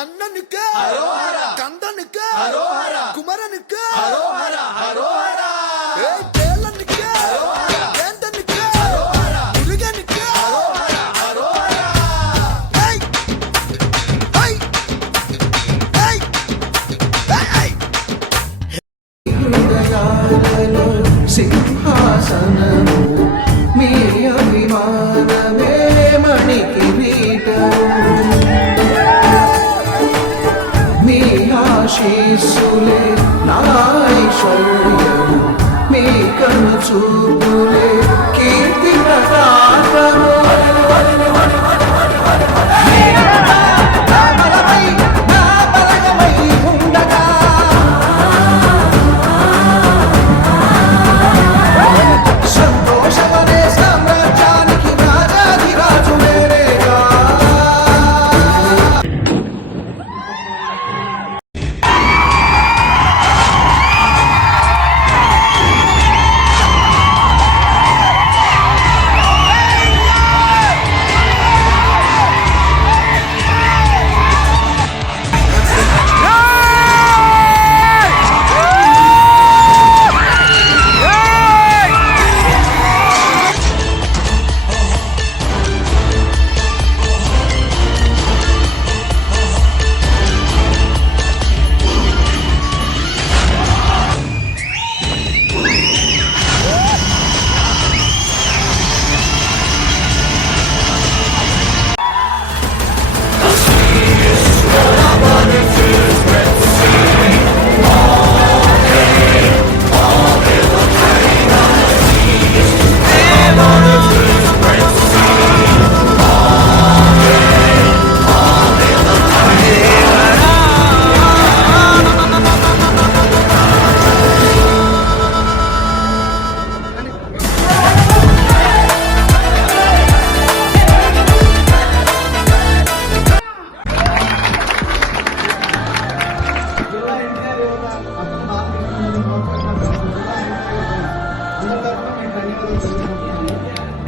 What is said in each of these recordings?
அண்ணனுக்கு கந்தனுக்கு குமரனுக்கு வேலனுக்கு வேந்தனுக்கு முருகனுக்கு సింహాసనము మీ అభిమానమే మణి కిరీటము మీ ఆశీస్సులే నా ఐశ్వర్యము మీ కను చూపులే కీర్తి ప్రతాపము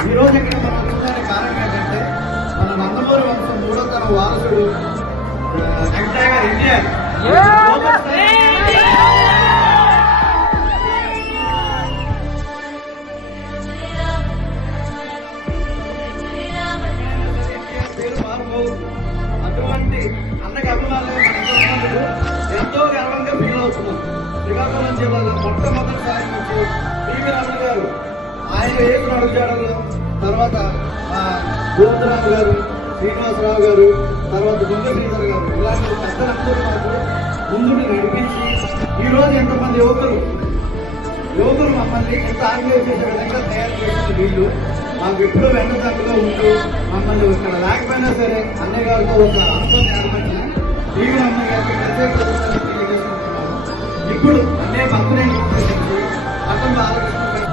ఈ రోజు ఇక్కడ మనం చూడడానికి కారణం ఏంటంటే మన నందమూరి వంశం 3వ తరం వారసుడు వెంకటయ్య ఇండియా అటువంటి అన్నకి అభిమానులు ఎంతో గర్వంగా ఫీల్ అవుతున్నాం. శ్రీకాకుళం జిల్లాలో మొట్టమొదటిసారి నుంచి పివి రమణ గారు ఆయన ఏడు అడుగుజాడలో తర్వాత గోవిందరావు గారు, శ్రీనివాసరావు గారు, తర్వాత గుండె శ్రీధర్ గారు ఇలాంటి పెద్దలందరూ మనకు ముందుకు నడిపించి ఈ రోజు ఎంతమంది యువకులు మమ్మల్ని ఎంత ఆర్గనైజ్ చేసే విధంగా తయారు చేసిన వీళ్ళు మాకు ఎప్పుడూ వెన్నదండగా ఉంటూ మమ్మల్ని ఇక్కడ లేకపోయినా సరే అన్నయ్య గారితో ఒక అంశం ఏర్పడిన పివి రమణ గారికి ప్రత్యేక తెలియజేసుకుంటున్నాము. ఇప్పుడు అన్నయ్య భక్తులని ఉద్దేశించి అతను ఆలోచిస్తున్నారు